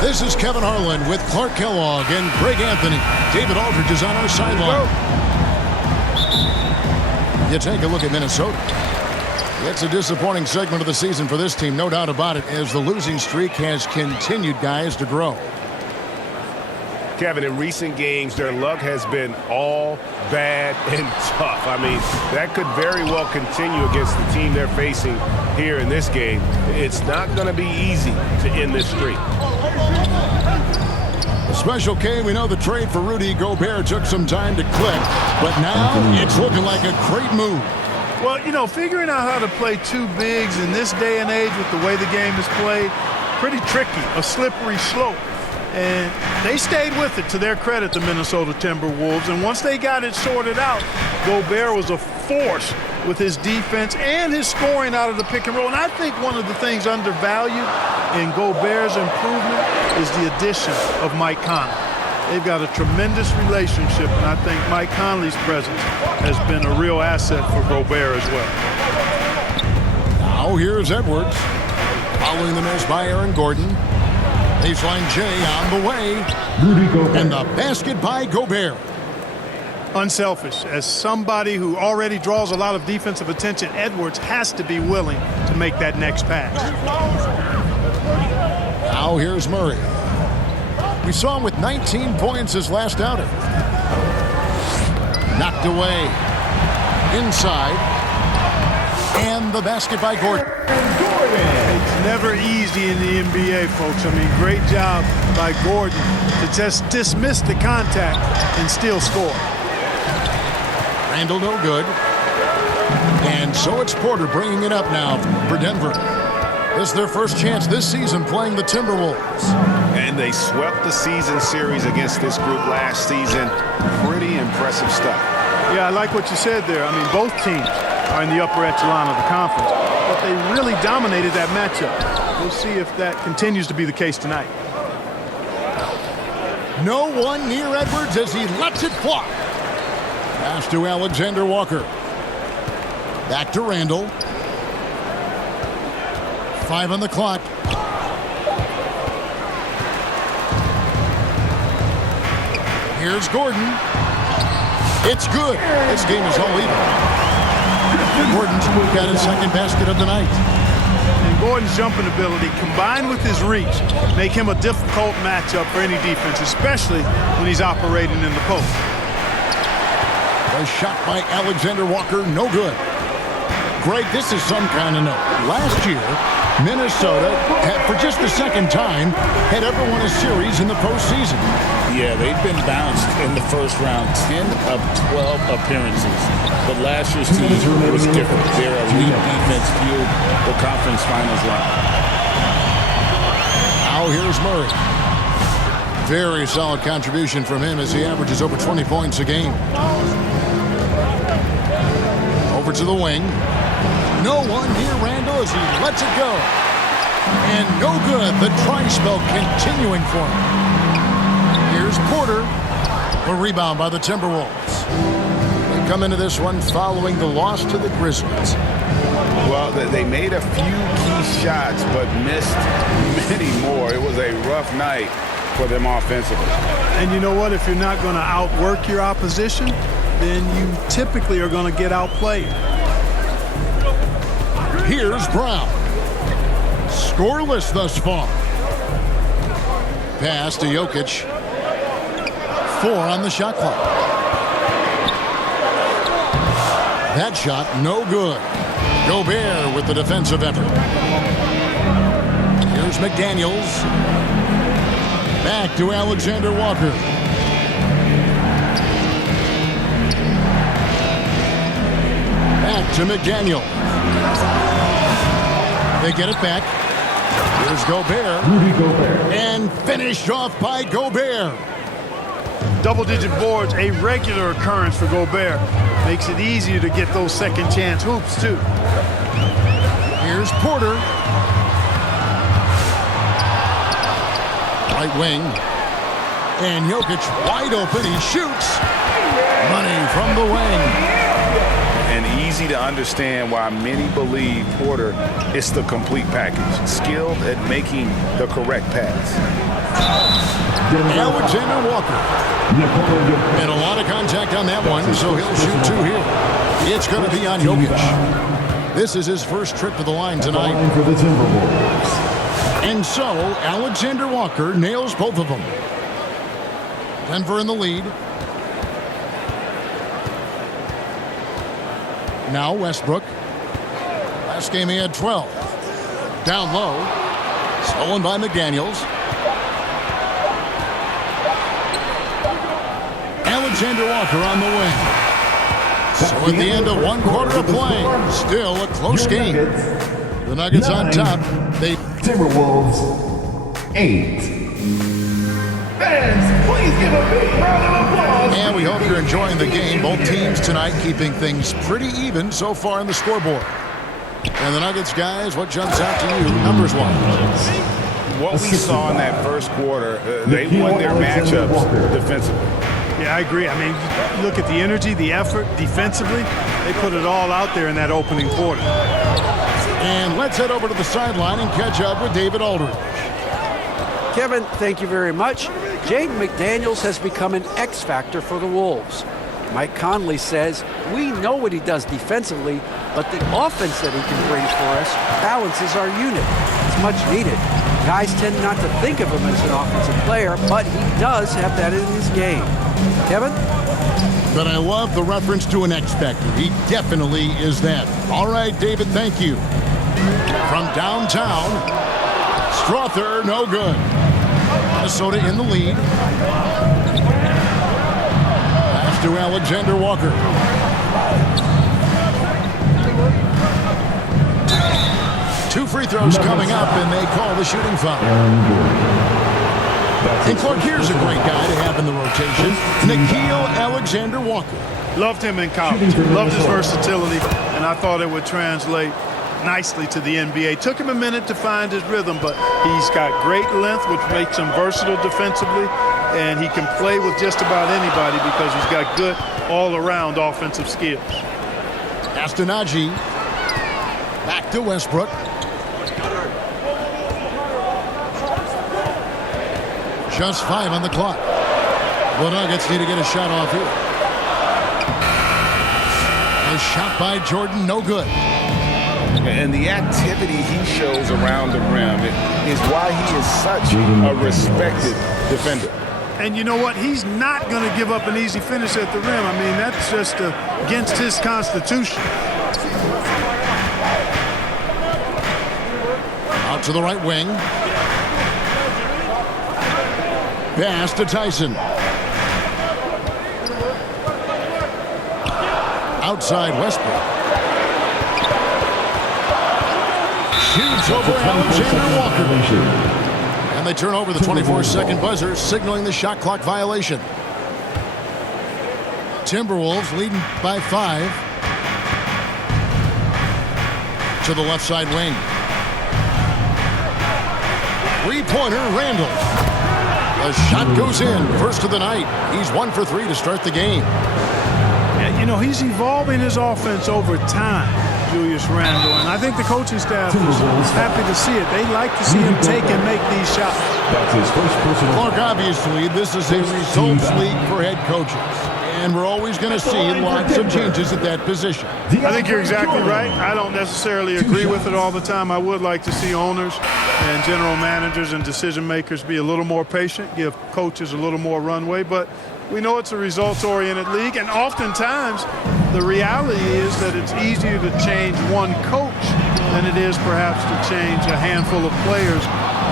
This is Kevin Harlan with Clark Kellogg and Greg Anthony. David Aldridge is on our sideline. You take a look at Minnesota. It's a disappointing segment of the season for this team, no doubt about it, as the losing streak has continued, guys, to grow. Kevin, in recent games, their luck has been all bad and tough. I mean, that could very well continue against the team they're facing here in this game. It's not going to be easy to end this streak. Special K, we know the trade for Rudy Gobert took some time to click, but now it's looking like a great move. Well, you know, figuring out how to play two bigs in this day and age with the way the game is played, pretty tricky, a slippery slope. And they stayed with it, to their credit, the Minnesota Timberwolves. And once they got it sorted out, Gobert was a force with his defense and his scoring out of the pick and roll. And I think one of the things undervalued in Gobert's improvement is the addition of Mike Conley. They've got a tremendous relationship, and I think Mike Conley's presence has been a real asset for Gobert as well. Now here's Edwards. Following the miss by Aaron Gordon. Baseline J on the way. And the basket by Gobert. Unselfish. As somebody who already draws a lot of defensive attention, Edwards has to be willing to make that next pass. Now here's Murray. We saw him with 19 points his last outing. Knocked away. Inside. And the basket by Gordon. It's never easy in the NBA, folks. I mean, great job by Gordon to just dismiss the contact and still score. Randall no good. And so it's Porter bringing it up now for Denver. This is their first chance this season playing the Timberwolves. And they swept the season series against this group last season. Pretty impressive stuff. Yeah, I like what you said there. I mean, both teams are in the upper echelon of the conference, but they really dominated that matchup. We'll see if that continues to be the case tonight. No one near Edwards as he lets it fly. Pass to Alexander Walker. Back to Randall. 5 on the clock. Here's Gordon. It's good. This game is all even. Gordon's got his second basket of the night. And Gordon's jumping ability, combined with his reach, make him a difficult matchup for any defense, especially when he's operating in the post. A shot by Alexander Walker, no good. Greg, this is some kind of note. Last year, Minnesota, for just the second time, had ever won a series in the postseason. Yeah, they've been bounced in the first round, 10 of 12 appearances. But last year's team was different. Their elite defense fueled the conference finals run. Now here's Murray. Very solid contribution from him as he averages over 20 points a game. Over to the wing. No one near Randall as he lets it go. And no good. The try spell continuing for him. Here's Porter. A rebound by the Timberwolves. They come into this one following the loss to the Grizzlies. Well, they made a few key shots, but missed many more. It was a rough night for them offensively. And you know what? If you're not going to outwork your opposition, then you typically are going to get outplayed. Here's Brown. Scoreless thus far. Pass to Jokic. 4 on the shot clock. That shot, no good. Gobert with the defensive effort. Here's McDaniels. Back to Alexander Walker. Back to McDaniel. They get it back. Here's Gobert. And finished off by Gobert. Double-digit boards, a regular occurrence for Gobert. Makes it easier to get those second chance hoops, too. Here's Porter. Right wing. And Jokic wide open. He shoots. Money from the wing. And easy to understand why many believe Porter is the complete package. Skilled at making the correct pass. Alexander Walker. And a lot of contact on that one, so he'll shoot two here. It's going to be on Jokic. This is his first trip to the line tonight. For the Timberwolves. And so, Alexander Walker nails both of them. Denver in the lead. Now Westbrook. Last game he had 12. Down low. Stolen by McDaniels. Alexander Walker on the wing. So at the end of one quarter of play, still a close game. The Nuggets on top. They Timberwolves 8. Fans, please give a big round of applause. And we hope you're enjoying the game. Both teams tonight keeping things pretty even so far on the scoreboard. And the Nuggets, guys, what jumps out to you numbers-wise? What we saw in that first quarter, they won their matchups defensively. Yeah, I agree. I mean, you look at the energy, the effort, defensively, they put it all out there in that opening quarter. And let's head over to the sideline and catch up with David Aldridge. Kevin, thank you very much. Jaden McDaniels has become an X factor for the Wolves. Mike Conley says, we know what he does defensively, but the offense that he can bring for us balances our unit. It's much needed. Guys tend not to think of him as an offensive player, but he does have that in his game. Kevin? But I love the reference to an X factor. He definitely is that. All right, David, thank you. From downtown, Strother, no good. Minnesota in the lead. Pass to Alexander Walker. Two free throws coming up, and they call the shooting foul. And Clark, here's a great guy to have in the rotation, Nickeil Alexander Walker. Loved him in college. Loved his versatility, and I thought it would translate nicely to the NBA. Took him a minute to find his rhythm, but he's got great length, which makes him versatile defensively, and he can play with just about anybody because he's got good all-around offensive skills. Astonagi. Back to Westbrook. Just 5 on the clock. The Nuggets need to get a shot off here. A shot by Jordan, no good. And the activity he shows around the rim is why he is such a respected defender. And you know what? He's not going to give up an easy finish at the rim. I mean, that's just against his constitution. Out to the right wing. Pass to Tyson. Outside Westbrook. Shoots over Alexander Walker. And they turn over the 24-second buzzer, signaling the shot clock violation. Timberwolves leading by 5. To the left side wing. Three-pointer, Randall. The shot goes in. First of the night. He's 1 for 3 to start the game. And, you know, he's evolving his offense over time, Julius Randle. And I think the coaching staff is happy to see it. They like to see him take and make these shots. That's his first personal. Clark, obviously, this is a results league for head coaches. And we're always going to see lots of changes at that position. I think you're exactly right. I don't necessarily agree with it all the time. I would like to see owners and general managers and decision makers be a little more patient, give coaches a little more runway. But we know it's a results-oriented league, and oftentimes the reality is that it's easier to change one coach than it is perhaps to change a handful of players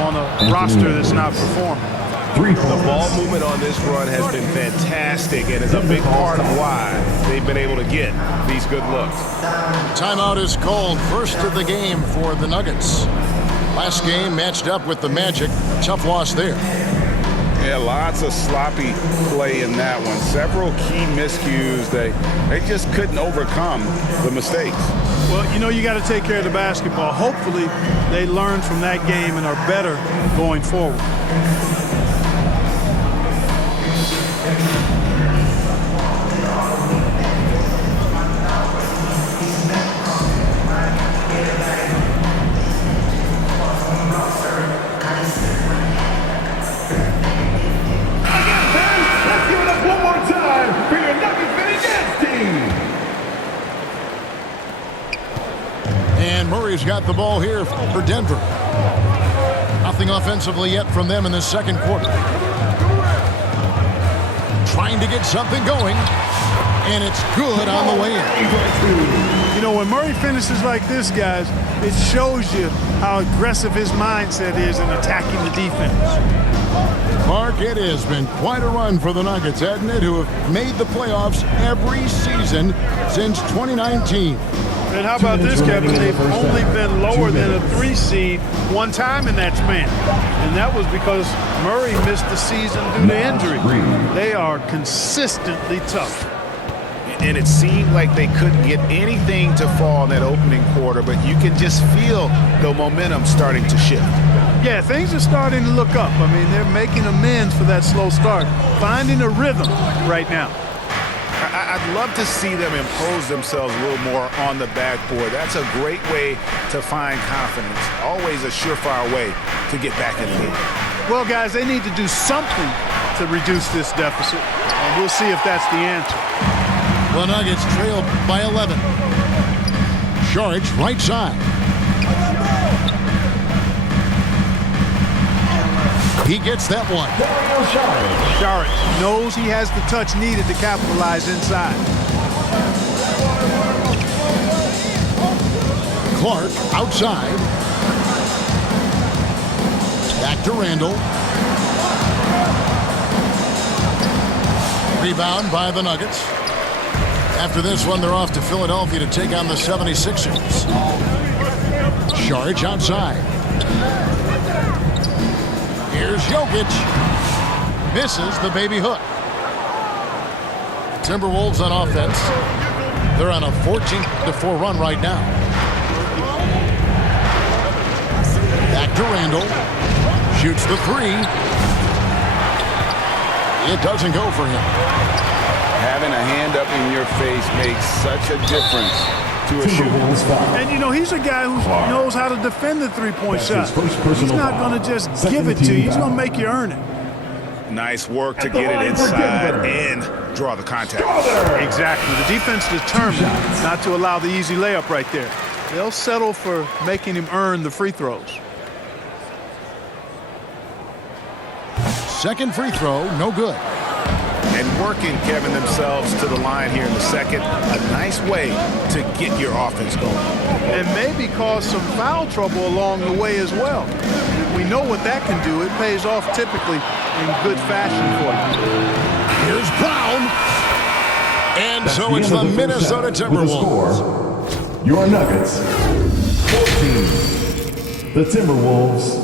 on a roster that's not performing. The ball movement on this run has been fantastic and is a big part of why they've been able to get these good looks. Timeout is called. First of the game for the Nuggets. Last game matched up with the Magic. Tough loss there. Yeah, lots of sloppy play in that one. Several key miscues. They just couldn't overcome the mistakes. Well, you know, you got to take care of the basketball. Hopefully they learn from that game and are better going forward. And Murray's got the ball here for Denver. Nothing offensively yet from them in the second quarter. Trying to get something going. And it's good on the way in. You know, when Murray finishes like this, guys, it shows you how aggressive his mindset is in attacking the defense. Mark, it has been quite a run for the Nuggets, hasn't it, who have made the playoffs every season since 2019. And how about this, Kevin? They've only been lower than a 3 seed one time in that span. And that was because Murray missed the season due to injury. They are consistently tough. And it seemed like they couldn't get anything to fall in that opening quarter, but you can just feel the momentum starting to shift. Yeah, things are starting to look up. I mean, they're making amends for that slow start, finding a rhythm right now. I'd love to see them impose themselves a little more on the backboard. That's a great way to find confidence. Always a surefire way to get back in the game. Well, guys, they need to do something to reduce this deficit, and we'll see if that's the answer. The Nuggets trail by 11. Saric, right side. He gets that one. Saric knows he has the touch needed to capitalize inside. Clark outside. Back to Randall. Rebound by the Nuggets. After this one, they're off to Philadelphia to take on the 76ers. Saric outside. Here's Jokic. Misses the baby hook. Timberwolves on offense. They're on a 14-4 run right now. Back to Randall. Shoots the 3. It doesn't go for him. Having a hand up in your face makes such a difference to a shooter. And, you know, he's a guy who knows how to defend the three-point shot. He's not going to just give it to you. He's going to make you earn it. Nice work to get it inside and draw the contact. Exactly. The defense determined not to allow the easy layup right there. They'll settle for making him earn the free throws. Second free throw, no good. And working, Kevin, themselves to the line here in the second. A nice way to get your offense going. And maybe cause some foul trouble along the way as well. We know what that can do. It pays off typically in good fashion for you. Here's Brown. And so it's the Minnesota Timberwolves. Your Nuggets, 14. The Timberwolves,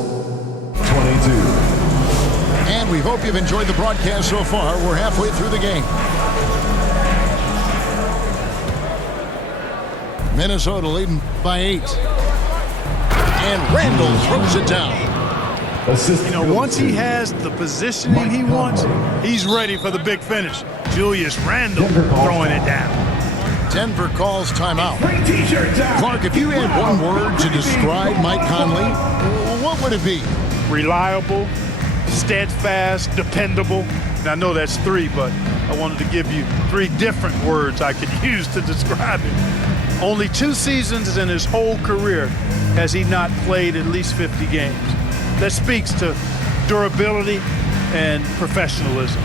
22. And we hope you've enjoyed the broadcast so far. We're halfway through the game. Minnesota leading by 8. And Randall throws it down. You know, once he has the positioning he wants, he's ready for the big finish. Julius Randle throwing it down. Denver calls timeout. Clark, if you had one word to describe Mike Conley, what would it be? Reliable, steadfast, dependable. And I know that's 3, but I wanted to give you 3 different words I could use to describe him. Only 2 seasons in his whole career has he not played at least 50 games. That speaks to durability and professionalism.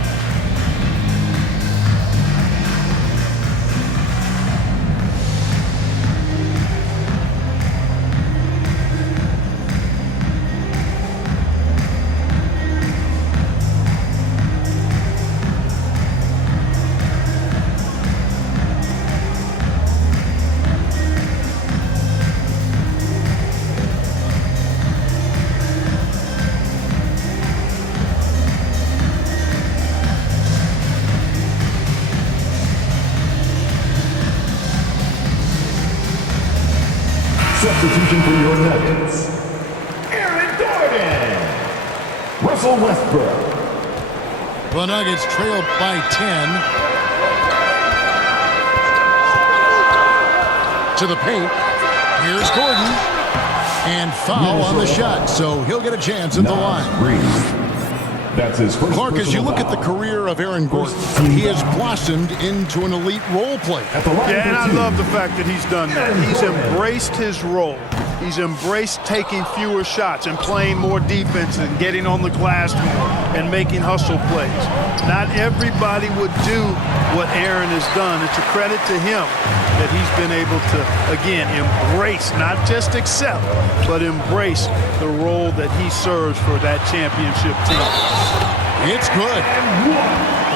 Substitution for your Nuggets, Aaron Gordon, Russell Westbrook. The Nuggets trailed by 10. To the paint. Here's Gordon. And foul on the shot, so he'll get a chance at the line. That's his first. Clark, as you personal look at the foul. career of Aaron Gordon, he has blossomed into an elite role player. At the line Yeah, and I 13. love the fact that he's done that. He's embraced his role. He's embraced taking fewer shots and playing more defense and getting on the glass more and making hustle plays. Not everybody would do what Aaron has done. It's a credit to him that he's been able to, again, embrace, not just accept, but embrace the role that he serves for that championship team. It's good.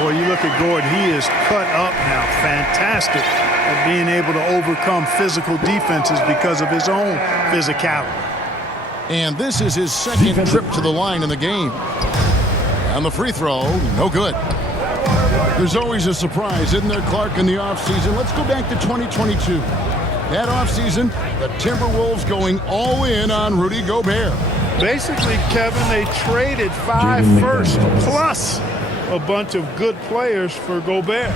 Boy, you look at Gordon, he is cut up now. Fantastic at being able to overcome physical defenses because of his own physicality. And this is his second trip to the line in the game. And the free throw, no good. There's always a surprise, isn't there, Clark, in the offseason? Let's go back to 2022. That offseason, the Timberwolves going all in on Rudy Gobert. Basically, Kevin, they traded 5 firsts plus a bunch of good players for Gobert.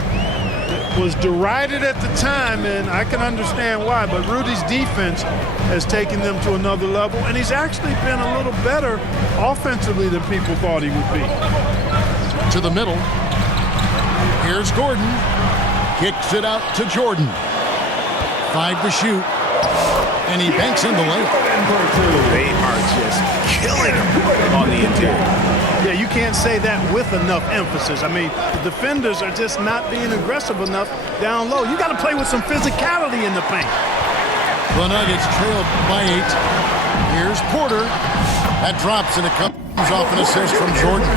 It was derided at the time, and I can understand why, but Rudy's defense has taken them to another level, and he's actually been a little better offensively than people thought he would be. To the middle. Here's Gordon. Kicks it out to Jordan. 5 to shoot. And he banks in the lane. They are just killing him on the interior. Yeah, you can't say that with enough emphasis. I mean, the defenders are just not being aggressive enough down low. You got to play with some physicality in the paint. The Nuggets trailed by 8. Here's Porter. That drops and it comes off an assist from Jordan.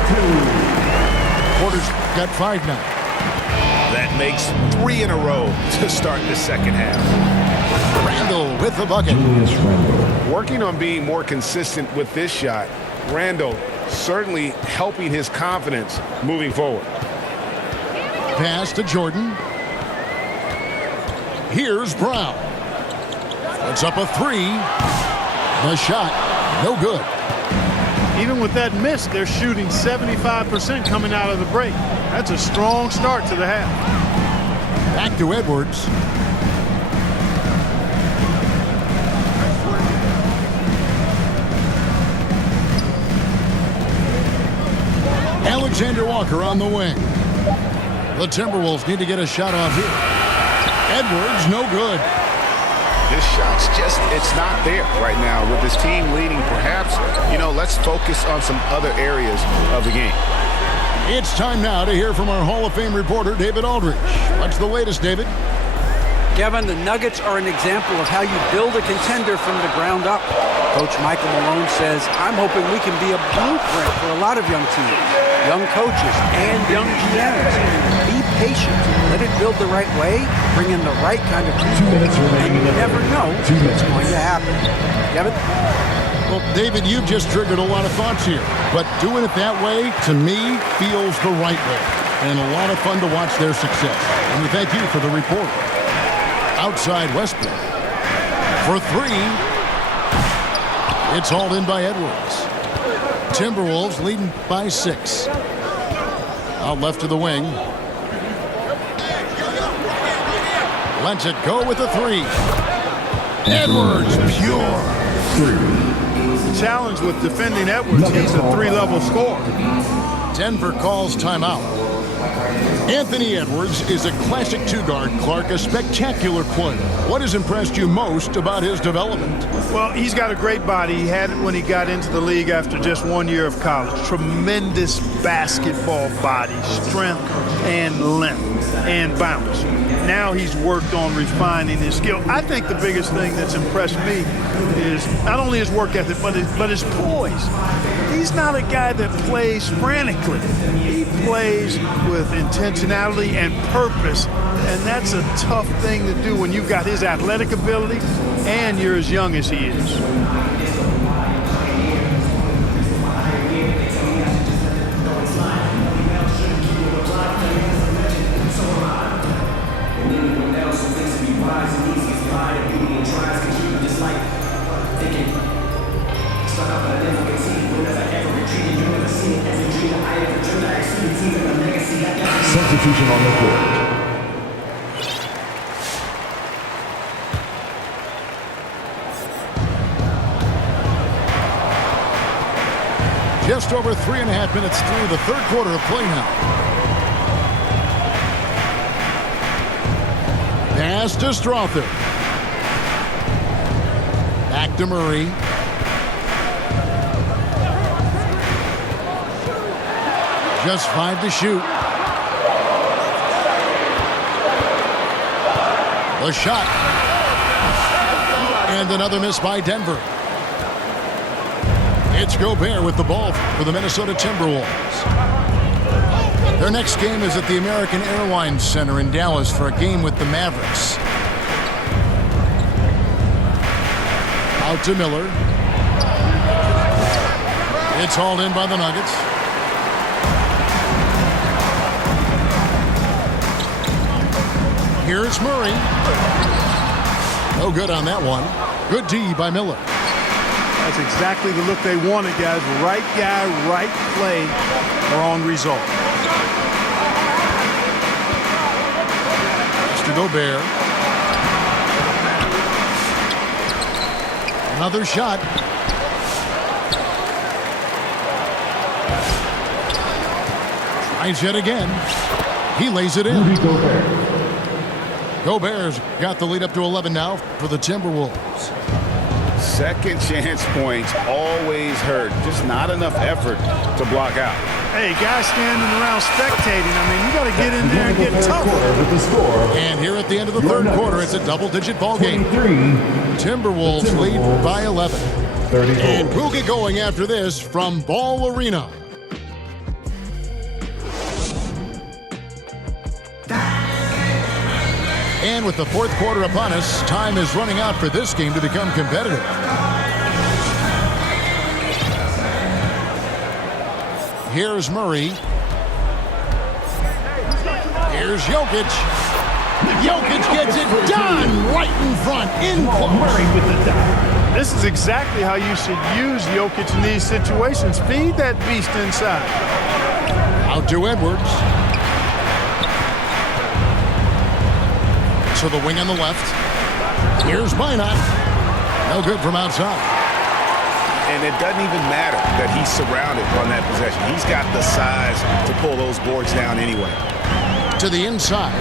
Porter's got 5 now. That makes 3 in a row to start the second half. Randall with the bucket. Julius Randle. Working on being more consistent with this shot, Randall certainly helping his confidence moving forward. Pass to Jordan. Here's Brown. It's up a 3. The shot, no good. Even with that miss, they're shooting 75% coming out of the break. That's a strong start to the half. Back to Edwards. Alexander Walker on the wing. The Timberwolves need to get a shot off here. Edwards, no good. This shot's just, it's not there right now with his team leading. Perhaps, let's focus on some other areas of the game. It's time now to hear from our Hall of Fame reporter, David Aldridge. What's the latest, David? Kevin, the Nuggets are an example of how you build a contender from the ground up. Coach Michael Malone says, I'm hoping we can be a blueprint for a lot of young teams, young coaches, and young GMs. Be patient. Let it build the right way. Bring in the right kind of people. 2 minutes remaining. And you never know what's going to happen. Kevin? Well, David, you've just triggered a lot of thoughts here. But doing it that way, to me, feels the right way. And a lot of fun to watch their success. And we thank you for the report. Outside Westbrook. For 3. It's hauled in by Edwards. Timberwolves leading by 6. Out left to the wing. Lets it go with the 3. Edwards, pure. 3. The challenge with defending Edwards, he's a 3-level scorer. Denver calls timeout. Anthony Edwards is a classic 2-guard, Clark, a spectacular player. What has impressed you most about his development? Well, he's got a great body. He had it when he got into the league after just 1 year of college. Tremendous basketball body, strength and length and bounce. Now he's worked on refining his skill. I think the biggest thing that's impressed me is not only his work ethic, but his poise. He's not a guy that plays frantically. He plays with intentionality and purpose, and that's a tough thing to do when you've got his athletic ability and you're as young as he is. Substitution on the court. Just just over 3.5 minutes through the third quarter of play now. Pass to Strother. Back to Murray. Just 5 to shoot. The shot. And another miss by Denver. It's Gobert with the ball for the Minnesota Timberwolves. Their next game is at the American Airlines Center in Dallas for a game with the Mavericks. Out to Miller. It's hauled in by the Nuggets. Here's Murray. No good on that one. Good D by Miller. That's exactly the look they wanted, guys. Right guy, right play, wrong result. To Gobert. Another shot. Tries yet again. He lays it in. Gobert's got the lead up to 11 now for the Timberwolves. Second chance points always hurt. Just not enough effort to block out. Hey, guys standing around spectating. I mean, you got to get in there and get tough. And here at the end of the third quarter, it's a double-digit ball game. Timberwolves lead by 11. And we'll get going after this from Ball Arena. And with the fourth quarter upon us, time is running out for this game to become competitive. Here's Murray. Here's Jokic. Jokic gets it done right in front, in close. This is exactly how you should use Jokic in these situations. Feed that beast inside. Out to Edwards. To the wing on the left. Here's Minot. No good from outside. And it doesn't even matter that he's surrounded on that possession. He's got the size to pull those boards down anyway. To the inside.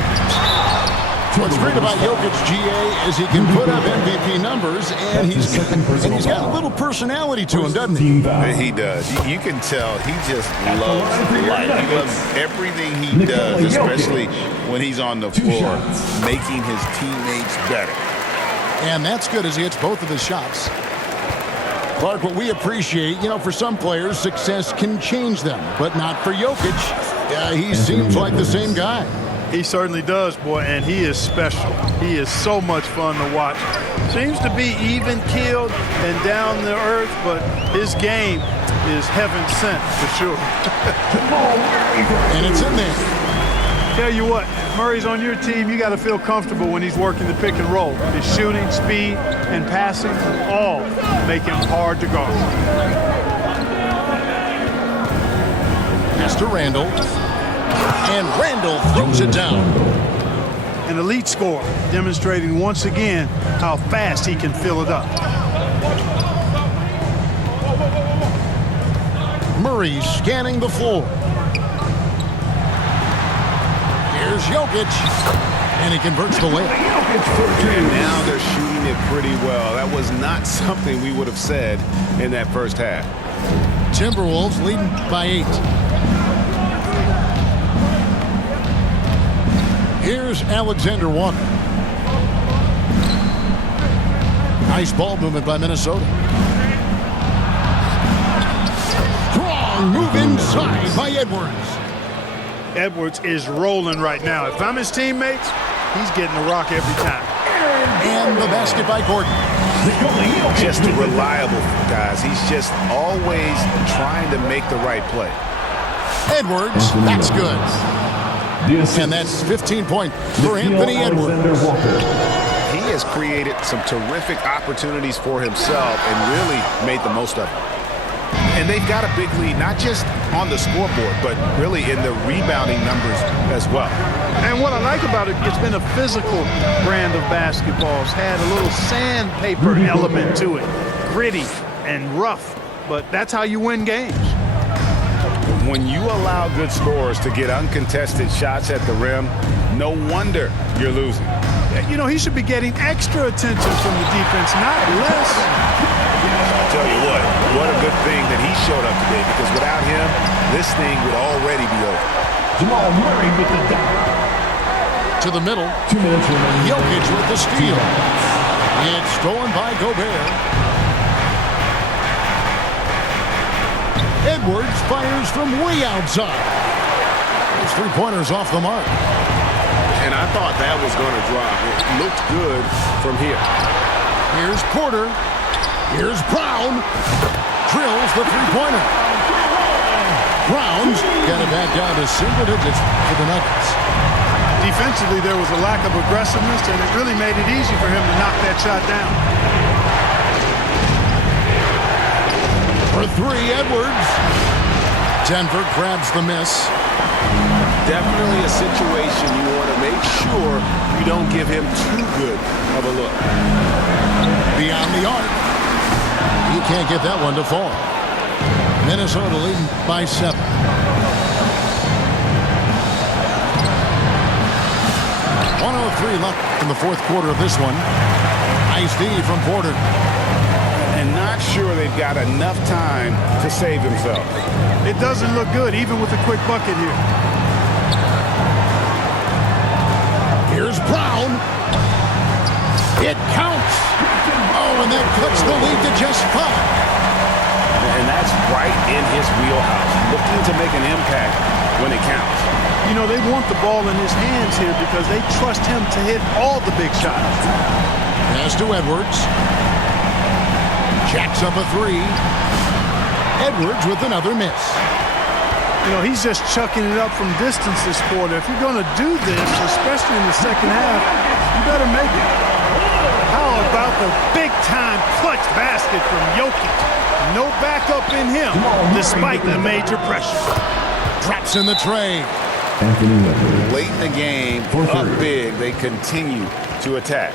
What's great about Jokic, GA, is he can put up MVP numbers, and he's got a little personality to him, doesn't he? He does. You can tell he just loves life. He loves everything he does, especially when he's on the floor, making his teammates better. And that's good as he hits both of his shots. Clark, what we appreciate, for some players, success can change them, but not for Jokic. He seems like the same guy. He certainly does, boy, and he is special. He is so much fun to watch. Seems to be even-keeled and down to earth, but his game is heaven sent for sure. And it's in there. Tell you what, Murray's on your team, you got to feel comfortable when he's working the pick and roll. His shooting, speed, and passing all make him hard to guard. Pass to Randall. And Randall throws it down. An elite scorer, demonstrating once again how fast he can fill it up. Murray scanning the floor. Here's Jokic. And he converts the layup. And now they're shooting it pretty well. That was not something we would have said in that first half. Timberwolves leading by 8. Here's Alexander Walker. Nice ball movement by Minnesota. Strong move inside by Edwards. Edwards is rolling right now. If I'm his teammates, he's getting the rock every time. And the basket by Gordon. Just reliable, guys. He's just always trying to make the right play. Edwards, that's good. And that's 15 points for Anthony Edwards. He has created some terrific opportunities for himself and really made the most of it. And they've got a big lead, not just on the scoreboard, but really in the rebounding numbers as well. And what I like about it, it's been a physical brand of basketball. It's had a little sandpaper element to it. Gritty and rough, but that's how you win games. When you allow good scorers to get uncontested shots at the rim, no wonder you're losing. You know, he should be getting extra attention from the defense, not less. I'll tell you what a good thing that he showed up today, because without him, this thing would already be over. Jamal Murray with the dunk. To the middle. 2 minutes remaining. Jokic with the steal. It's stolen by Gobert. Edwards fires from way outside. His three-pointers off the mark. And I thought that was going to drop. It looked good from here. Here's Porter. Here's Brown. Drills the three-pointer. Brown's got it back down to single digits for the Nuggets. Defensively, there was a lack of aggressiveness, and it really made it easy for him to knock that shot down. For three, Edwards. Denver grabs the miss. Definitely a situation you want to make sure you don't give him too good of a look. Beyond the arc. He can't get that one to fall. Minnesota leading by 7. .103 left in the fourth quarter of this one. Nice D from Porter. And not sure they've got enough time to save themselves. It doesn't look good, even with a quick bucket here. Here's Brown. It counts. Oh, and that cuts the lead to just 5. And that's right in his wheelhouse, looking to make an impact when it counts. You know, they want the ball in his hands here because they trust him to hit all the big shots. Pass to Edwards. Jacks up a 3. Edwards with another miss. You know, he's just chucking it up from distance this quarter. If you're going to do this, especially in the second half, you better make it. How about the big-time clutch basket from Jokic? No backup in him, despite the major pressure. Drops in the tray. Late in the game, up big, they continue to attack.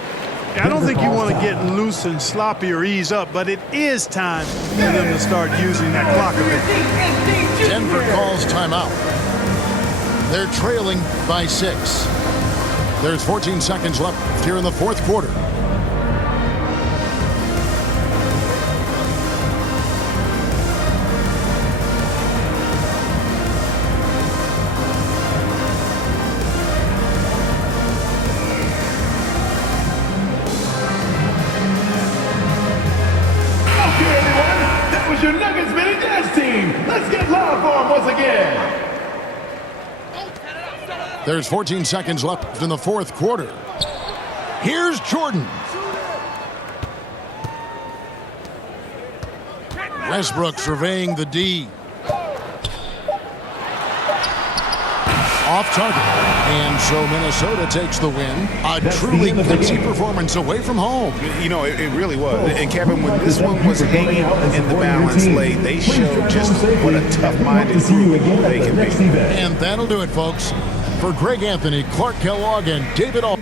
I don't think you want to get loose and sloppy or ease up, but it is time for them to start using that clock a bit. Denver calls timeout. They're trailing by 6. There's 14 seconds left here in the fourth quarter. Your Nuggets mini dance team. Let's get loud for them once again. There's 14 seconds left in the fourth quarter. Here's Jordan. Westbrook surveying the D. Off target. And so Minnesota takes the win. A truly gutsy performance away from home. You know, it really was. And Kevin, when this one was hanging in the balance late, they showed just what a tough-minded group they can be. And that'll do it, folks. For Greg Anthony, Clark Kellogg, and David Al.